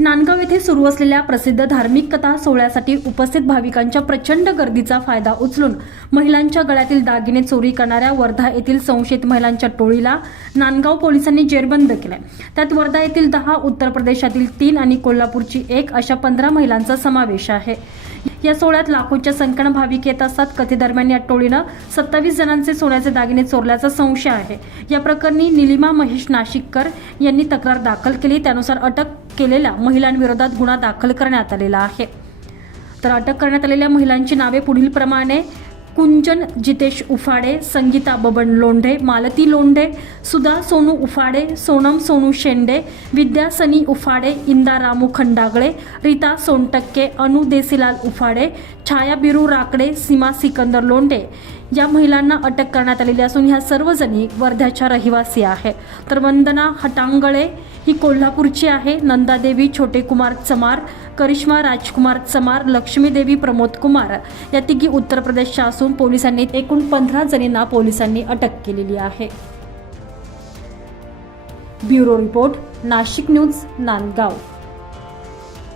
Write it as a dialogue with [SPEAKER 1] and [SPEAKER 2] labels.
[SPEAKER 1] नांदगाव येथे सुरू असलेल्या प्रसिद्ध धार्मिक कथा सोहळ्यासाठी उपस्थित भाविकांच्या प्रचंड गर्दीचा फायदा उचलून महिलांच्या गळ्यातील दागिने चोरी करणाऱ्या वर्धा येथील संशयित महिलांच्या टोळीला नांदगाव पोलिसांनी जेरबंद केलाय. त्यात वर्धा येथील दहा उत्तर प्रदेशातील तीन आणि कोल्हापूरची एक अशा पंधरा महिलांचा समावेश आहे. या सोहळ्यात लाखोच्या संख्येनं भाविक येत असतात. कथेदरम्यान या टोळीनं सत्तावीस जणांचे सोन्याचे दागिने चोरल्याचा संशय आहे. या प्रकरणी निलिमा महेश नाशिककर यांनी तक्रार दाखल केली. त्यानुसार अटक केलेल्या महिलांविरोधात गुन्हा दाखल करण्यात आलेला आहे. तर अटक करण्यात आलेल्या महिलांची नावे पुढीलप्रमाणे कुंचन कुंजन जितेश उफाडे संगीता बबन लोंढे मालती लोंढे सुधा सोनू उफाडे सोनम सोनू शेंडे विद्या सनी उफाडे इंदा रामू खंडागळे रीता सोनटक्के अनु देसीलाल उफाडे छाया बिरू राकडे सीमा सिकंदर लोंढे या महिलांना अटक करण्यात आलेली असून ह्या सर्वजणी वर्ध्याच्या रहिवासी आहे. तर वंदना हटांगळे ही कोल्हापूरची आहे. नंदादेवी छोटे कुमार चमार करिश्मा राजकुमार चमार लक्ष्मीदेवी प्रमोद कुमार या तिघी उत्तर प्रदेशच्या असून पोलिसांनी एकूण पंधरा जणींना पोलिसांनी अटक केलेली आहे. Bureau report Nashik news Nandgaon.